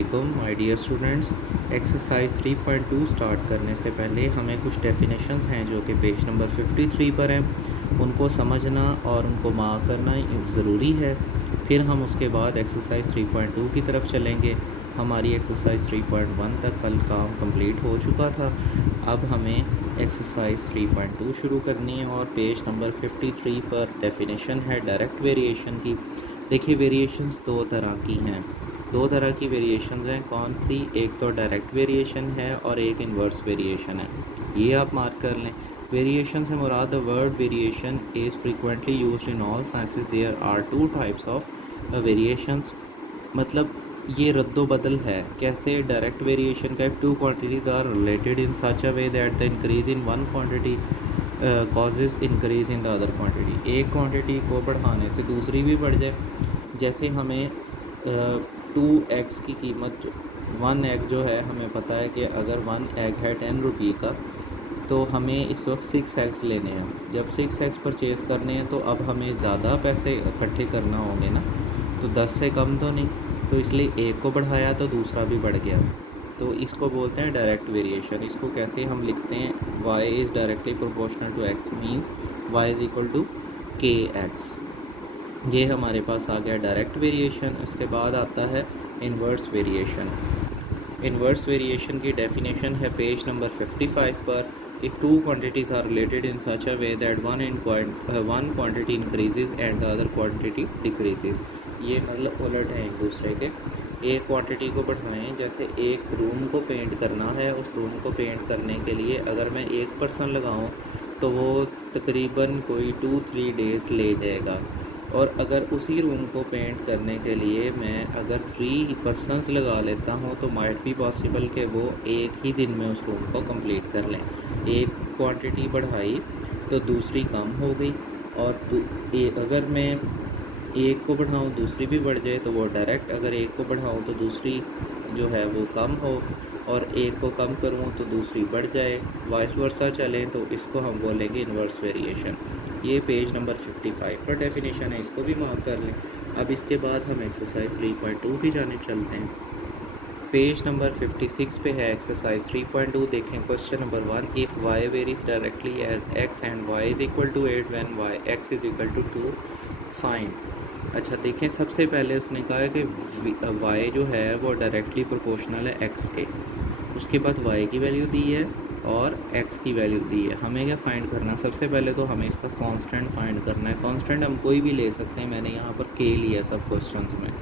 My dear students, exercise 3.2 start करने से पहले हमें कुछ डेफिनेशंस हैं जो कि पेज नंबर 53 पर हैं, उनको समझना और उनको मार्क करना ज़रूरी है। फिर हम उसके बाद एक्सरसाइज 3.2 की तरफ चलेंगे। हमारी एक्सरसाइज 3.1 तक कल काम कंप्लीट हो चुका था। अब हमें एक्सरसाइज 3.2 शुरू करनी है और पेज नंबर 53 पर डेफिनेशन है डायरेक्ट वेरिएशन की। देखिए, वेरिएशंस दो तरह की हैं। दो तरह की वेरिएशंस हैं। कौन सी? एक तो डायरेक्ट वेरिएशन है और एक इन्वर्स वेरिएशन है। ये आप मार्क कर लें। वेरिएशन से मुराद the word variation is frequently used in all sciences. There are two types of variations. मतलब ये रद्दो बदल है। कैसे? डायरेक्ट वेरिएशन का if two quantities are related in such a way that the increase in one quantity causes increase in the other quantity. एक quantity को बढ़ाने से दूसरी भी बढ़ जाए। जैसे हमें 2 एग की कीमत 1 एग जो है, हमें पता है कि अगर 1 एग है 10 रुपये का, तो हमें इस वक्त 6 एग्स लेने हैं। जब 6 एग्स परचेज़ करने हैं तो अब हमें ज़्यादा पैसे इकट्ठे करना होंगे ना, तो 10 से कम तो नहीं। तो इसलिए एक को बढ़ाया तो दूसरा भी बढ़ गया। तो इसको बोलते हैं डायरेक्ट वेरिएशन। इसको कैसे हम लिखते हैं? y is directly proportional to x means y is equal to k x. ये हमारे पास आ गया डायरेक्ट वेरिएशन। उसके बाद आता है इन्वर्स वेरिएशन। इन्वर्स वेरिएशन की डेफिनेशन है पेज नंबर 55 पर। If two quantities are related in such a way that one quantity increases and the other quantity decreases. ये मतलब उलट है एक दूसरे के। एक क्वांटिटी को बढ़ाएं, जैसे एक रूम को पेंट करना है, उस रूम को पेंट करने के लिए अगर मैं 1 पर्सन लगाऊँ तो वो तकरीबन कोई 2-3 डेज़ ले जाएगा। और अगर उसी रूम को पेंट करने के लिए मैं अगर 3 पर्सनस लगा लेता हूँ तो माइट भी पॉसिबल कि वो एक ही दिन में उस रूम को कंप्लीट कर लें। एक क्वांटिटी बढ़ाई तो दूसरी कम हो गई, और अगर मैं एक को बढ़ाऊँ दूसरी भी बढ़ जाए तो वो डायरेक्ट। अगर एक को बढ़ाऊँ तो दूसरी जो है वो कम हो, और एक को कम करूँ तो दूसरी बढ़ जाए, वाइस वर्सा चले, तो इसको हम बोलेंगे इन्वर्स वेरिएशन। ये पेज नंबर 55 पर डेफिनेशन है, इसको भी मार्क कर लें। अब इसके बाद हम एक्सरसाइज 3.2 की जानिब चलते हैं। पेज नंबर 56 पे है एक्सरसाइज 3.2। देखें question number 1। If y varies directly as x and y is equal to 8 when y x is equal to 2 find. अच्छा, देखें सबसे पहले उसने कहा है कि y जो है वो डायरेक्टली प्रोपोर्शनल है x के। उसके बाद y की वैल्यू दी है और x की वैल्यू दी है। हमें क्या फाइंड करना? सबसे पहले तो हमें इसका कांस्टेंट फाइंड करना है। कांस्टेंट हम कोई भी ले सकते हैं, मैंने यहाँ पर k लिया सब क्वेश्चंस में।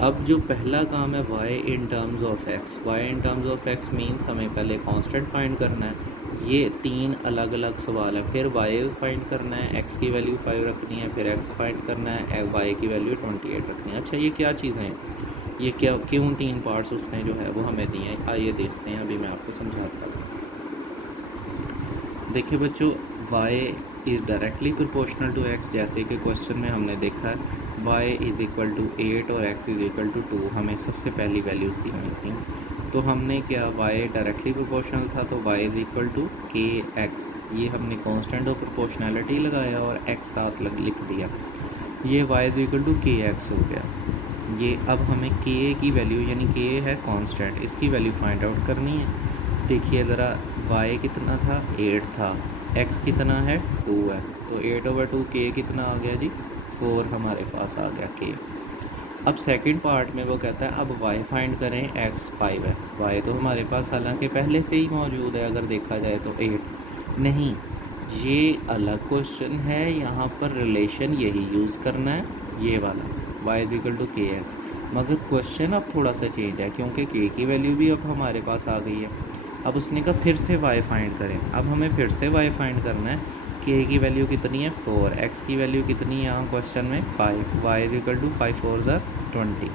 अब जो पहला काम है y in terms of x। y in terms of x means हमें पहले कांस्टेंट फाइंड करना है। ये 3 अलग अलग सवाल है। फिर y फाइंड करना है, x की वैल्यू 5 रखनी है, फिर x फाइंड करना है, y की वैल्यू 28 रखनी है। अच्छा, ये क्या चीज़ें हैं? ये क्या, क्यों 3 पार्ट्स उसने जो है वो हमें दिए हैं? आइए देखते हैं, अभी मैं आपको समझाता हूँ। देखिए बच्चों, y is directly proportional to x। जैसे कि क्वेश्चन में हमने देखा है y इज़ इक्वल टू 8 और x इज़ इक्वल टू 2 हमें सबसे पहली वैल्यूज़ दी हुई थी। तो हमने क्या, y डायरेक्टली प्रोपोर्शनल था तो y is equal to k x. ये हमने कांस्टेंट ऑफ प्रोपोर्शनैलिटी लगाया और x साथ लिख दिया। ये y is equal to k x हो गया। ये अब हमें k की वैल्यू, यानी k है कांस्टेंट, इसकी वैल्यू फाइंड आउट करनी है। देखिए ज़रा, y कितना था? 8 था। x कितना है? 2 है। तो 8/2 k कितना आ गया जी? 4 हमारे पास आ गया k। अब सेकंड पार्ट में वो कहता है अब y फाइंड करें, x 5 है। y तो हमारे पास हालांकि पहले से ही मौजूद है, अगर देखा जाए तो 8 नहीं। ये अलग क्वेश्चन है, यहाँ पर रिलेशन यही यूज़ करना है, ये वाला y is equal to k x. मगर क्वेश्चन अब थोड़ा सा चेंज है, क्योंकि k की वैल्यू भी अब हमारे पास आ गई है। अब उसने कहा फिर से y फाइंड करें। अब हमें फिर से y फाइंड करना है। k की वैल्यू कितनी है? 4। x की वैल्यू कितनी है यहाँ क्वेश्चन में? 5। y इज इक्वल टू 5 4 ज़ा 20।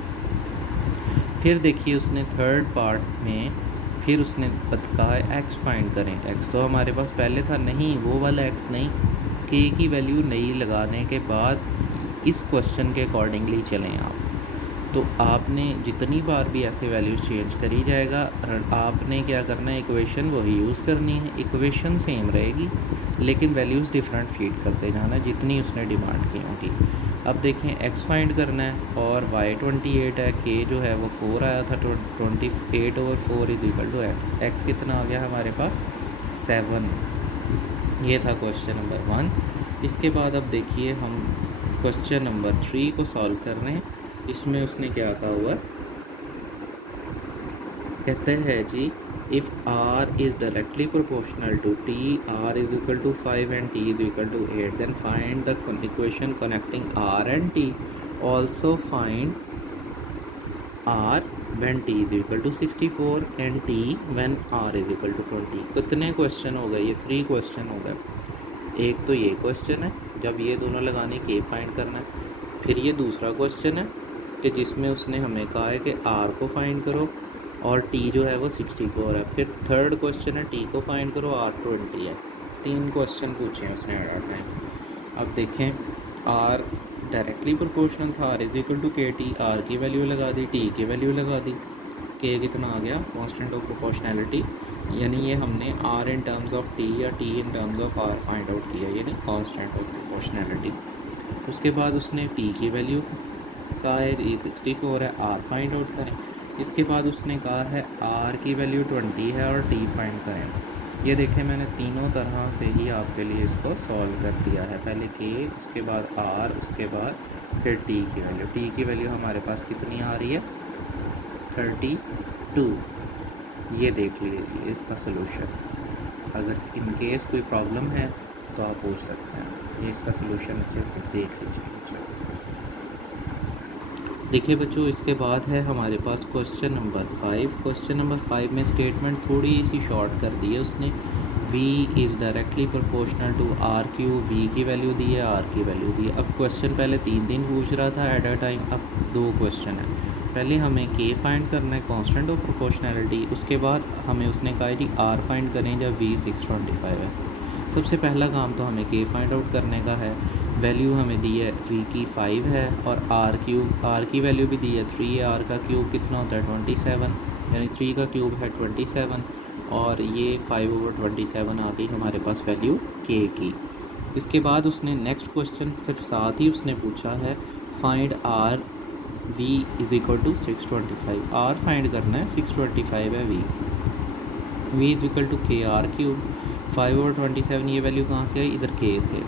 फिर देखिए उसने थर्ड पार्ट में फिर उसने कहा है x फाइंड करें। x तो हमारे पास पहले था, नहीं वो वाला x नहीं, k की वैल्यू नई लगाने के बाद इस क्वेश्चन के अकॉर्डिंगली चलें आप। तो आपने जितनी बार भी ऐसे वैल्यूज़ चेंज करी जाएगा, आपने क्या करना है, इक्वेशन वही यूज़ करनी है। इक्वेशन सेम रहेगी लेकिन वैल्यूज़ डिफरेंट फीड करते जाना जितनी उसने डिमांड की होगी। अब देखें x फाइंड करना है और y 28 है, k जो है वो 4 आया था, 28/4 इज इक्वल टू x कितना आ गया हमारे पास 7। ये था क्वेश्चन नंबर 1। इसके बाद अब देखिए हम क्वेश्चन नंबर 3 को सॉल्व कर रहे हैं। इसमें उसने क्या कहा हुआ, कहते हैं जी if r is directly proportional to t, r is equal to 5 and t is equal to 8, then find the equation connecting r and t, also find r when t is equal to 64 and t when r is equal to 20। कितने question हो गए, ये 3 question हो गए। एक तो ये question है, जब ये दोनों लगाने k फाइंड करना है। फिर ये दूसरा क्वेश्चन है कि जिसमें उसने हमें कहा है कि r को फाइंड करो और t जो है वो 64 है। फिर थर्ड क्वेश्चन है t को फाइंड करो, r 20 है। 3 क्वेश्चन पूछे हैं उसने एट टाइम। अब देखें r डायरेक्टली प्रोपोर्शनल था, r इज इक्वल टू के टी, r की वैल्यू लगा दी, t की वैल्यू लगा दी, k कितना आ गया कांस्टेंट ऑफ प्रोपोर्शनैलिटी, यानी ये हमने r in terms of t या t in terms of r find out किया, यानी कांस्टेंट ऑफ प्रोपोर्शनैलिटी। उसके बाद उसने t की वैल्यू कहा है 64 है, r फाइंड आउट करें। इसके बाद उसने कहा है r की वैल्यू 20 है और t फाइंड करें। ये देखें मैंने तीनों तरह से ही आपके लिए इसको सॉल्व कर दिया है। पहले k, उसके बाद r, उसके बाद फिर t की वैल्यू। t की वैल्यू हमारे पास कितनी आ रही है 32। ये देख लीजिए इसका सलूशन, अगर इन केस कोई प्रॉब्लम है तो आप पूछ सकते हैं। ये इसका सलूशन अच्छे से देख लीजिए बच्चों। देखिए बच्चों, इसके बाद है हमारे पास क्वेश्चन नंबर 5। क्वेश्चन नंबर 5 में स्टेटमेंट थोड़ी सी शॉर्ट कर दी है उसने। v is directly proportional to r cube, v की वैल्यू दी है, r की वैल्यू दी है। अब क्वेश्चन पहले 3 पूछ रहा था एट अ टाइम, अब 2 क्वेश्चन है। पहले हमें k फाइंड करना है कांस्टेंट ऑफ प्रोपोर्शनैलिटी, उसके बाद हमें उसने कहा है कि r फाइंड करें जब v 625 है। सबसे पहला काम तो हमें k फाइंड आउट करने का है। वैल्यू हमें दी है 3 की 5 है और r की वैल्यू भी दी है 3 है। r का क्यूब कितना होता है 27, यानी 3 का क्यूब है 27 और ये 5/27 आ गई हमारे पास वैल्यू k की। इसके बाद उसने नेक्स्ट क्वेश्चन फिर साथ ही उसने पूछा है find r v is equal to 625। r find करना है, 625 है v is equal to k r cube. 5/27 ये वैल्यू कहाँ से आई, इधर k से।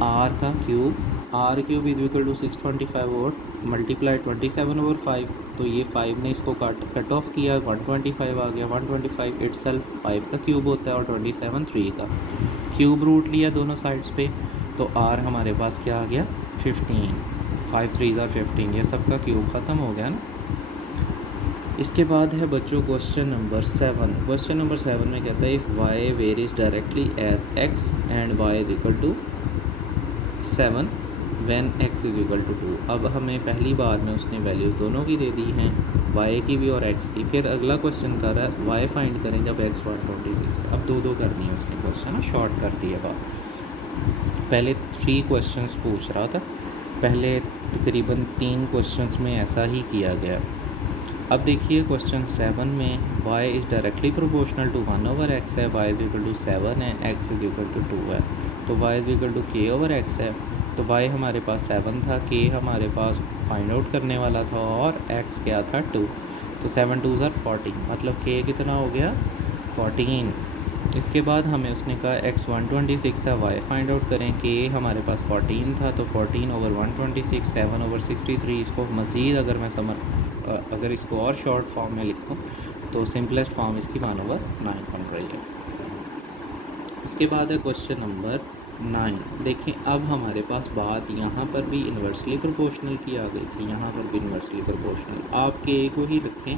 r का cube, r cube is equal to 625 और मल्टीप्लाई 27/5, तो ये 5 ने इसको कट ऑफ किया, 125 आ गया। 125 इटसेल्फ 5 का क्यूब होता है और 27 3 का। क्यूब रूट लिया दोनों साइड्स पे, तो r हमारे पास क्या आ गया 15। 5 3 15, ये सबका क्यूब ख़त्म हो गया ना। इसके बाद है बच्चों क्वेश्चन नंबर 7। क्वेश्चन नंबर 7 में कहता है if y varies directly as x and y is equal to 7 when x is equal to 2। अब हमें पहली बार में उसने वैल्यूज़ दोनों की दे दी हैं, y की भी और x की। फिर अगला क्वेश्चन कर रहा है y फाइंड करें जब x 126। अब दो करनी है उसने क्वेश्चन ना, शॉर्ट कर दिया बात। पहले 3 क्वेश्चंस पूछ रहा था, पहले तकरीबन 3 क्वेश्चंस में ऐसा ही किया गया। अब देखिए क्वेश्चन 7 में y is directly proportional to 1/x है, y इज़ इक्वल टू 7 है, x इज़ इक्वल टू 2 है, तो y is equal to k/x है। तो y हमारे पास 7 था, k हमारे पास फाइंड आउट करने वाला था और x क्या था 2, तो 7 2 40, मतलब k कितना हो गया 14। इसके बाद हमें उसने कहा x 126 है, y फाइंड आउट करें। k हमारे पास 14 था, तो 14/126 7/63। इसको मज़ीद अगर इसको और शॉर्ट फॉर्म में लिखूँ तो सिंपलेस्ट फॉर्म इसकी 1/9 बन रही है। उसके बाद है क्वेश्चन नंबर 9। देखें अब हमारे पास बात यहाँ पर भी इन्वर्सली प्रोपोर्शनल की आ गई थी, यहाँ पर भी इन्वर्सली प्रोपोर्शनल। आप k को ही रखें,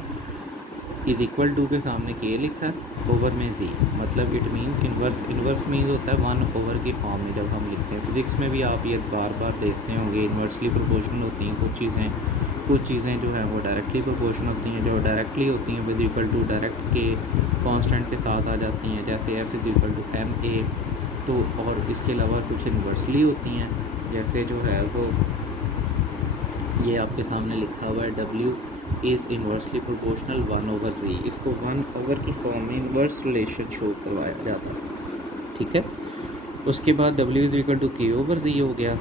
इज इक्वल टू के सामने k लिखा है, ओवर में z, मतलब इट मीन्स इन्वर्स मीन्स होता है 1/, की फॉर्म में जब हम लिखते हैं। फिज़िक्स में भी आप ये बार बार देखते होंगे, इन्वर्सली प्रोपोर्शनल होती हैं कुछ चीज़ें जो हैं वो डायरेक्टली प्रोपोर्शनल होती हैं। जो डायरेक्टली होती हैं विज इक्वल टू डायरेक्ट के कांस्टेंट के साथ आ जाती हैं, जैसे f is equal to ma। तो और इसके अलावा कुछ इन्वर्सली होती हैं, जैसे जो है वो ये आपके सामने लिखा हुआ है w is inversely proportional 1/z। इसको 1/, की फॉर्म में इन्वर्स रिलेशन शो करवाया जाता है, ठीक है। उसके बाद w is equal to k/z हो गया,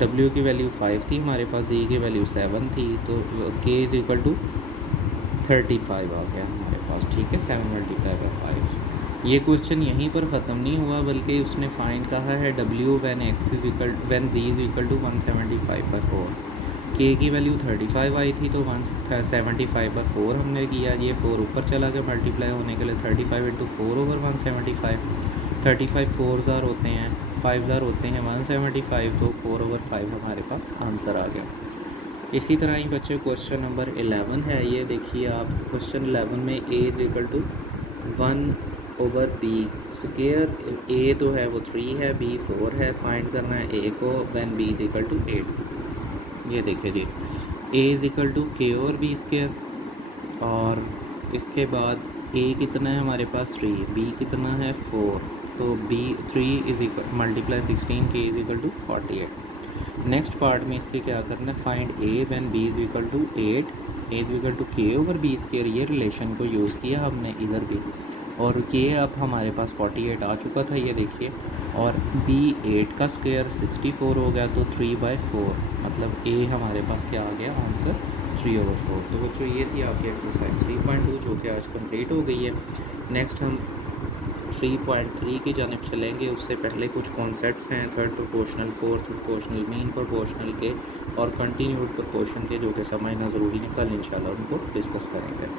डब्ल्यू की वैल्यू 5 थी हमारे पास, ई की वैल्यू 7 थी, तो के इज़ इक्वल टू 35 आ गया हमारे पास, ठीक है, 7 मल्टीप्लाई बाई 5। ये क्वेश्चन यहीं पर ख़त्म नहीं हुआ, बल्कि उसने फाइंड कहा है W when x is equal when G is equal to 175/4। K की वैल्यू 35 आई थी, तो 175/4 हमने किया, ये 4 ऊपर चला गया मल्टीप्लाई होने के लिए, 35 इंटू 4/175, 35 4 ज़ार होते हैं, 5 ज़ार होते हैं 175, तो 4/5 हमारे पास आंसर आ गया। इसी तरह ही बच्चे क्वेश्चन नंबर 11 है, ये देखिए आप, क्वेश्चन 11 में a is equal to 1/b square, a तो है वो 3 है, बी 4 है, फाइंड करना है ए को when b is equal to 8। ये देखिए जी, a is equal to k और बी स्क्वायर, और इसके बाद ए कितना है हमारे पास 3, बी कितना है 4, तो B 3 is equal multiply 16, k is equal to 48। Next part में इसके क्या करना है, find a when b is equal to 8, a is equal to k over b square, ये रिलेशन को यूज़ किया हमने इधर भी, और के अब हमारे पास 48 आ चुका था, ये देखिए, और बी 8 का स्क्वायर 64 हो गया, तो 3/4, मतलब ए हमारे पास क्या आ गया आंसर 3/4। तो बच्चों ये थी आपकी एक्सरसाइज 3.2 जो कि आज कंप्लीट हो गई है। नेक्स्ट हम 3.3 की जानिब चलेंगे, उससे पहले कुछ कॉन्सेप्ट्स हैं, third proportional, fourth proportional, mean proportional के और कंटिन्यूड प्रोपोर्शन के, जो कि समझना ज़रूरी है, कल इंशाल्लाह उनको डिस्कस करेंगे।